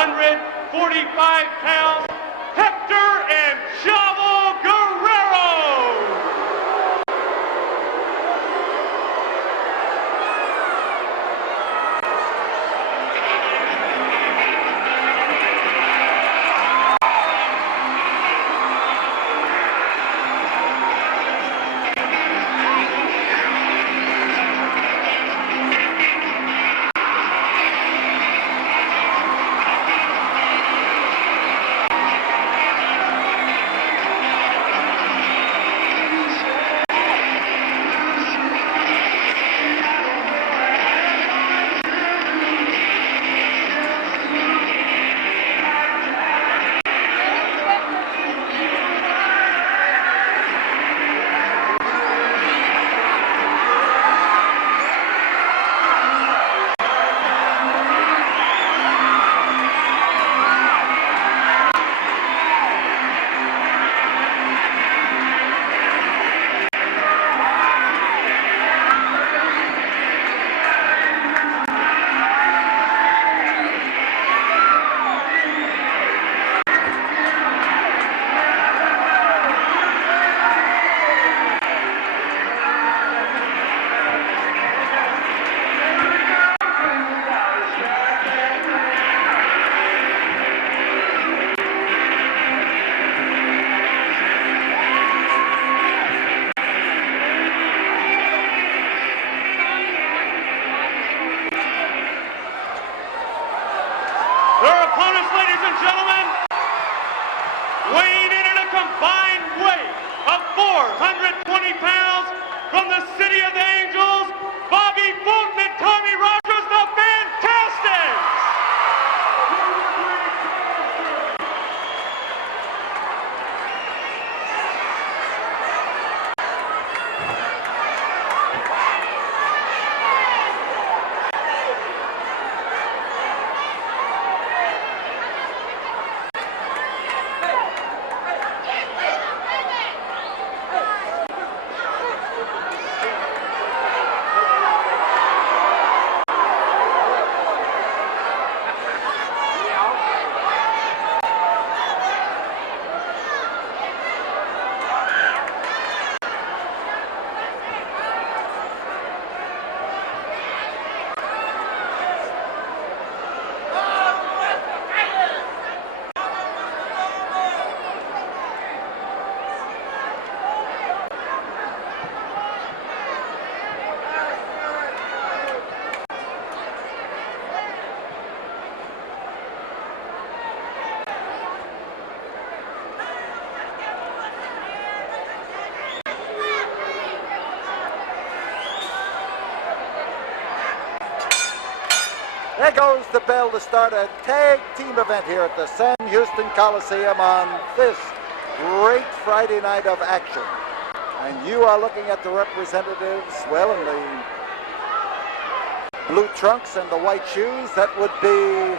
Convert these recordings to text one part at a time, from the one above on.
145 pounds, Hector and Chavo Guerreros. Their opponents, ladies and gentlemen, weighing in at a combined weight of 420 pounds from the City of the Angels, Bobby Fulton and Tommy Rogers, the Fantastics. There goes the bell to start a tag team event here at the Sam Houston Coliseum on this great Friday night of action. And you are looking at the representatives, well, in the blue trunks and the white shoes. That would be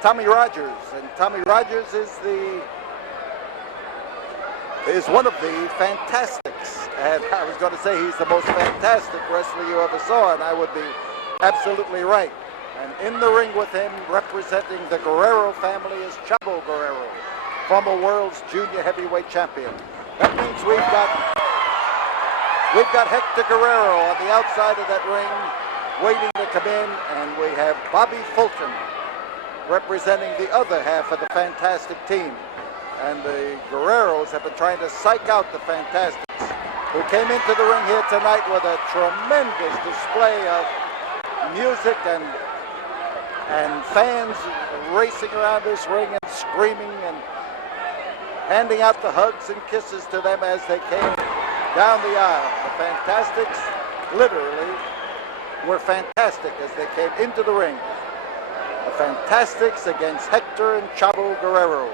Tommy Rogers. And Tommy Rogers is one of the Fantastics. And I was going to say he's the most fantastic wrestler you ever saw, and I would be absolutely right. And in the ring with him, representing the Guerrero family, is Chavo Guerrero, former world's junior heavyweight champion. That means we've got Hector Guerrero on the outside of that ring, waiting to come in, and we have Bobby Fulton representing the other half of the Fantastic team. And the Guerreros have been trying to psych out the Fantastics, who came into the ring here tonight with a tremendous display of music and fans racing around this ring and screaming and handing out the hugs and kisses to them as they came down the aisle. The Fantastics literally were fantastic as they came into the ring. The Fantastics against Hector and Chavo Guerrero,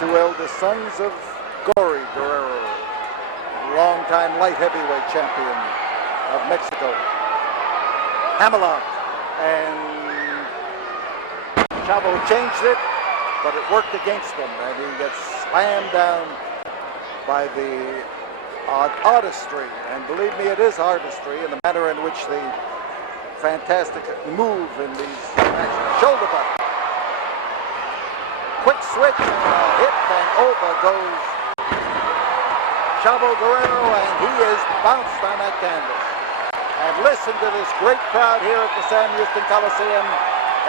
two eldest sons of Gory Guerrero, longtime light heavyweight champion of Mexico. Hammerlock, and Chavo changed it, but it worked against him, and he gets slammed down by the artistry, and believe me, it is artistry in the manner in which the fantastic move in these matches. Shoulder butt. Quick switch and a hit, and over goes Chavo Guerrero, and he is bounced on that canvas. And listen to this great crowd here at the Sam Houston Coliseum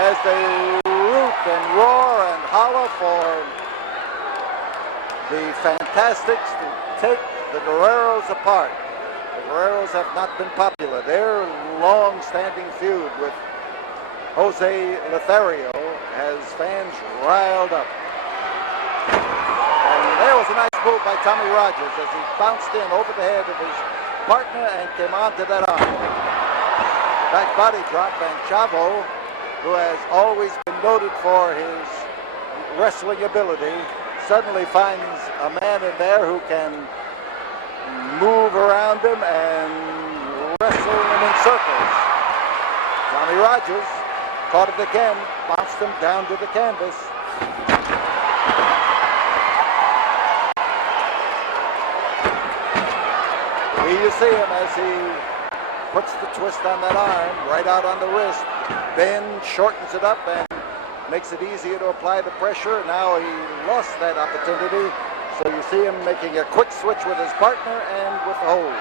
as they root and roar and holler for the Fantastics to take the Guerreros apart. The Guerreros have not been popular. Their long-standing feud with Jose Lothario has fans riled up. And there was a nice move by Tommy Rogers as he bounced in over the head of his partner and came onto that arm. Back body drop, and Chavo, who has always been noted for his wrestling ability, suddenly finds a man in there who can move around him and wrestle him in circles. Tommy Rogers caught it again, bounced him down to the canvas. Here you see him as he puts the twist on that arm, right out on the wrist, bends, shortens it up, and makes it easier to apply the pressure. Now he lost that opportunity, so you see him making a quick switch with his partner and with the hold.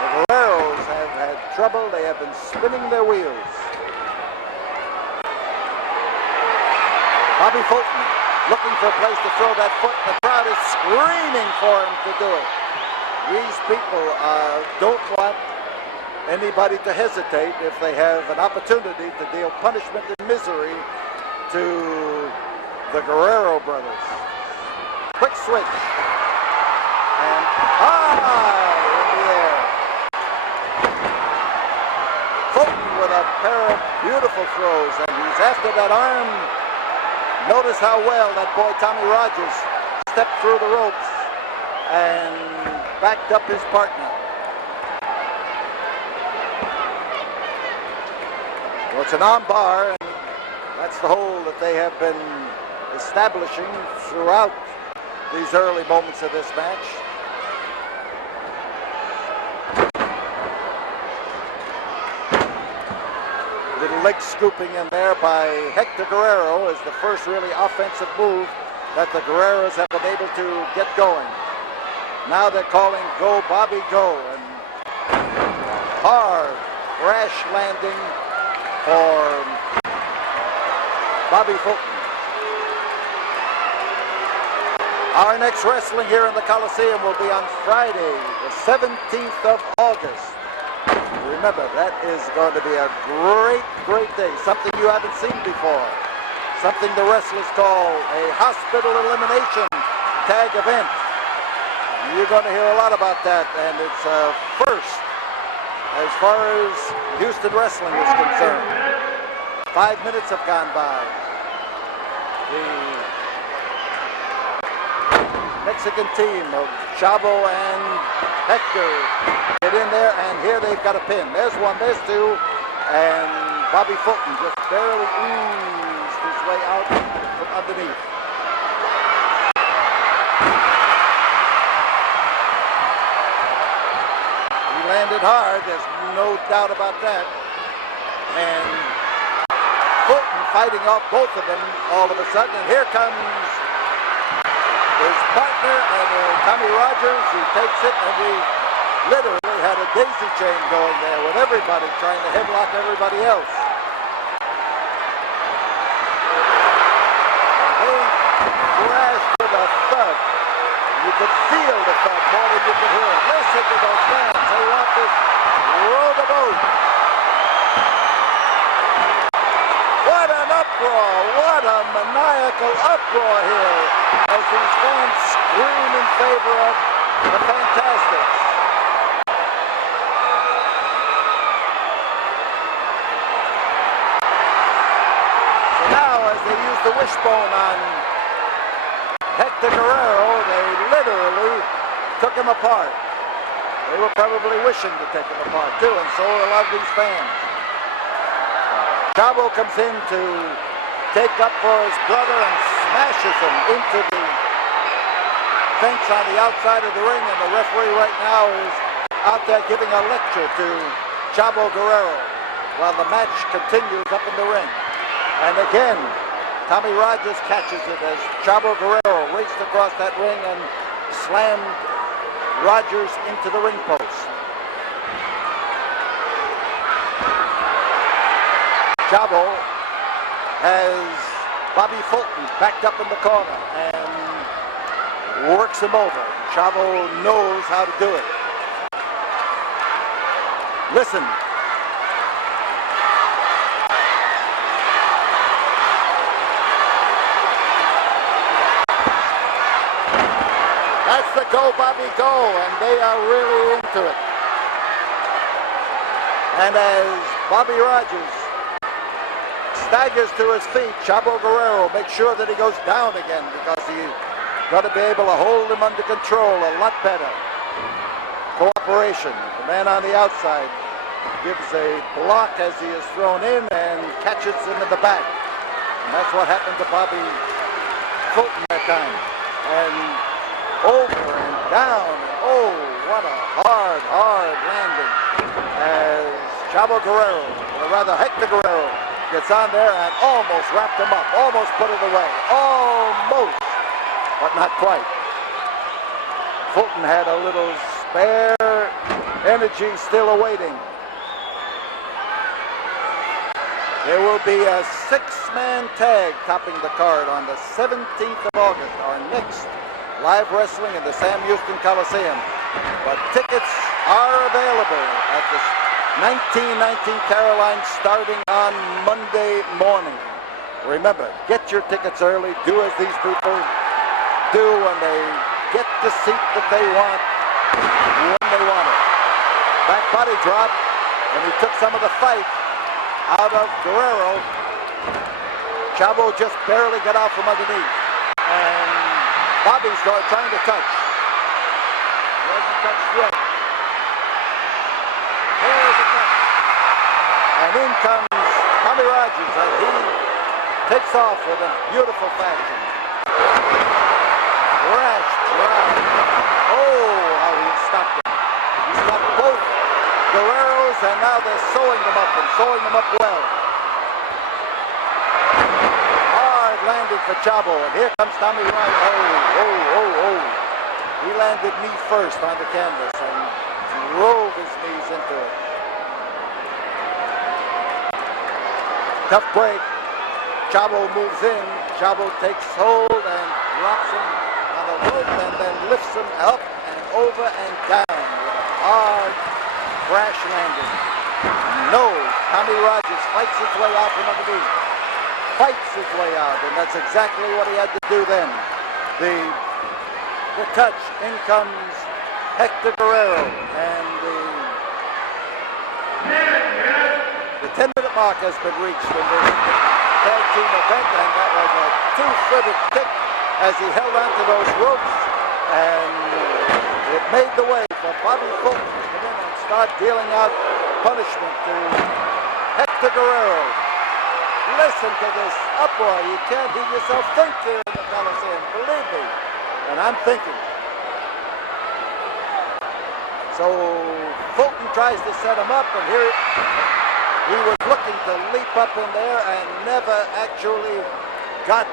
The Guerreros have had trouble. They have been spinning their wheels. Bobby Fulton looking for a place to throw that foot. The crowd is screaming for him to do it. These people don't want anybody to hesitate if they have an opportunity to deal punishment and misery to the Guerrero brothers. Quick switch. And high in the air. Fulton with a pair of beautiful throws, and he's after that arm. Notice how well that boy Tommy Rogers stepped through the ropes and backed up his partner. Well, it's an armbar, and that's the hold that they have been establishing throughout these early moments of this match. Little leg scooping in there by Hector Guerrero is the first really offensive move that the Guerreros have been able to get going. Now they're calling Go Bobby Go, and hard crash landing for Bobby Fulton. Our next wrestling here in the Coliseum will be on Friday, the 17th of August. Remember, that is going to be a great, great day. Something you haven't seen before. Something the wrestlers call a hospital elimination tag event. You're going to hear a lot about that, and it's a first as far as Houston wrestling is concerned. 5 minutes have gone by. The Mexican team of Chavo and Hector get in there, and here they've got a pin. There's one, there's two, and Bobby Fulton just barely oozed his way out from underneath. He landed hard, there's no doubt about that. And Fulton fighting off both of them all of a sudden, and here comes his partner, and Tommy Rogers, who takes it, and we literally had a daisy chain going there with everybody trying to headlock everybody else. They crashed with a thud. You could feel the thud more than you could hear it. Listen to those fans. They want to row the boat. What an uproar. What a maniacal uproar here as these fans scream in favor of the Fantastics. So now as they use the wishbone on Hector Guerrero, they literally took him apart. They were probably wishing to take him apart too, and so are a lot of these fans. Chavo comes in to take up for his brother and smashes him into the fence on the outside of the ring, and the referee right now is out there giving a lecture to Chavo Guerrero. while the match continues up in the ring. And again, Tommy Rogers catches it as Chavo Guerrero raced across that ring and slammed Rogers into the ring post. Chavo has Bobby Fulton backed up in the corner and works him over. Chavo knows how to do it. Listen. That's the Go Bobby Go, and they are really into it. And as Bobby Rogers staggers to his feet, Chavo Guerrero makes sure that he goes down again because he's got to be able to hold him under control a lot better. Cooperation. The man on the outside gives a block as he is thrown in and catches him in the back. And that's what happened to Bobby Fulton that time. And over and down. Oh, what a hard landing as Chavo Guerrero, or rather Hector Guerrero, gets on there and almost wrapped him up, almost put it away. Almost, but not quite. Fulton had a little spare energy still awaiting. There will be a 6-man tag topping the card on the 17th of August, our next live wrestling in the Sam Houston Coliseum. But tickets are available at the 1919 Caroline starting on Monday morning. Remember, get your tickets early. Do as these people do when they get the seat that they want when they want it. Back body drop, and he took some of the fight out of Guerrero. Chavo just barely got out from underneath. And Bobby's trying to touch. He hasn't touched yet. There's a touch. And in comes Tommy Rogers, and he takes off with a beautiful fashion. Crash drive. Oh, how he stopped him. He stopped both Guerreros, and now they're sewing them up and sewing them up well. Hard landing for Chavo, and here comes Tommy Rogers. Oh. He landed knee first on the canvas and drove his knees into it. Tough break. Chavo moves in. Chavo takes hold and drops him on the rope and then lifts him up and over and down with a hard crash landing. No, Tommy Rogers fights his way out from underneath. Fights his way out, and that's exactly what he had to do then. The touch. In comes Hector Guerrero, and the 10-minute mark has been reached in this tag team event, and that was a two-footed kick as he held onto those ropes, and it made the way for Bobby Fulton to come in and start dealing out punishment to Hector Guerrero. Listen to this uproar. You can't hear yourself think here in the Coliseum, believe me. And I'm thinking. So Fulton tries to set him up, and here he was looking to leap up in there and never actually got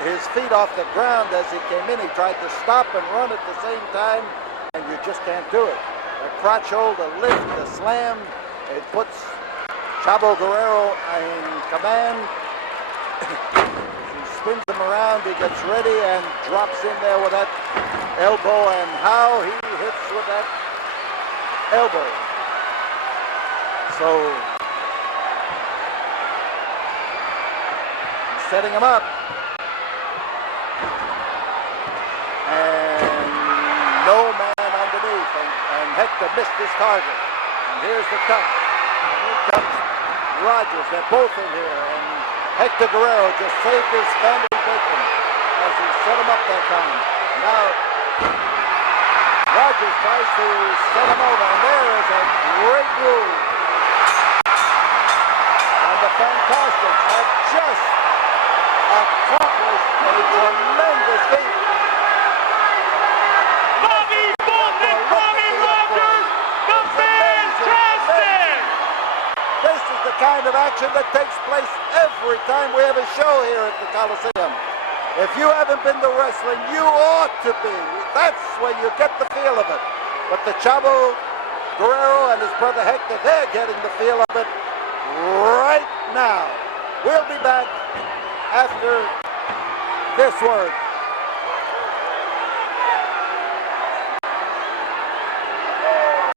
his feet off the ground as he came in. He tried to stop and run at the same time, and you just can't do it. A crotch hold, a lift, a slam, it puts Chavo Guerrero in command. Spins him around, he gets ready and drops in there with that elbow, and how he hits with that elbow. So he's setting him up, and no man underneath, and Hector missed his target. And here's the cut. And here comes Rogers. They're both in here, and Hector Guerrero just saved his family bacon as he set him up that time. Now, Rogers tries to set him over, and there is a great move. And the Fantastics have just accomplished a tremendous feat. Bobby Fulton and Tommy Rogers, the Fantastic! They is the kind of action that takes place every time we have a show here at the Coliseum. If you haven't been to wrestling, you ought to be. That's where you get the feel of it. But the Chavo Guerrero and his brother Hector, they're getting the feel of it right now. We'll be back after this word.